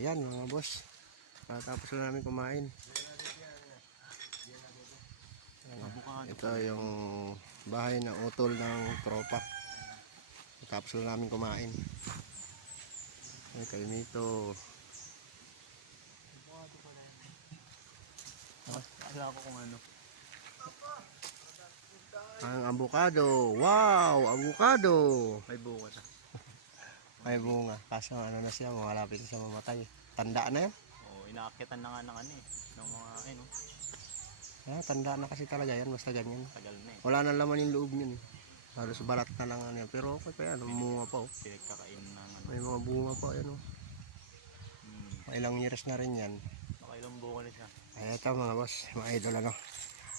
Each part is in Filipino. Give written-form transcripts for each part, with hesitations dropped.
Ayan mga boss. Tapos na namin kumain. Ito yung bahay ng utol ng tropa. Tapos na namin kumain. Ay, kayo nito. Akala ko kung ano. Ang avocado. Wow! Avocado! May bukas ah. May bunga. Kaso ano na siya, malapit na siya mamatay. Tanda na yan. Oo, inaakitan na nga ng ano eh. Ng mga ano. Tanda na kasi talaga yan. Basta ganyan. Tagal na eh. Wala na laman yung loob niyan eh. Halos balat na lang ano yan. Pero okay pa yan. Bunga pa oh. Pinagkakain ng ano. May mga bunga pa yan oh. Ilang years na rin yan. Nakailang buka na siya. Ay, ito mga boss. Mga idol ano.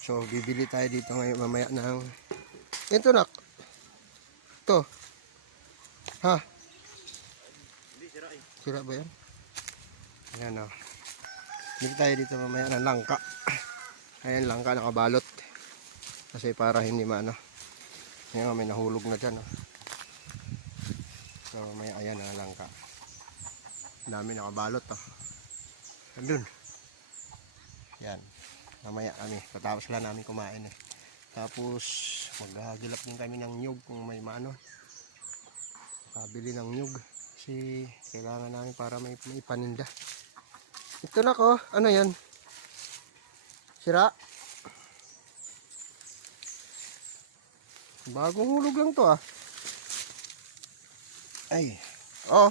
So, bibili tayo dito ngayon mamaya ng... Ito nak. Ito. Ha? Hindi, sira eh. Sira ba yan? Ayan o. Bibili tayo dito mamaya ng langka. Ayan, langka nakabalot. Kasi para hindi maano. Ayan, may nahulog na dyan. Oh. So, mamaya ayan ang langka. Dami nakabalot. Oh. Andun. Yan. Mamaya kami. Patapos lang namin kumain eh. Tapos, maghahagilap din kami ng nyug kung may maano. Kabili ng nyug. Kasi, kailangan namin para may paninda. Ito na ko. Ano yan? Sira? Bagong hulog lang to ah. Ay. Oh.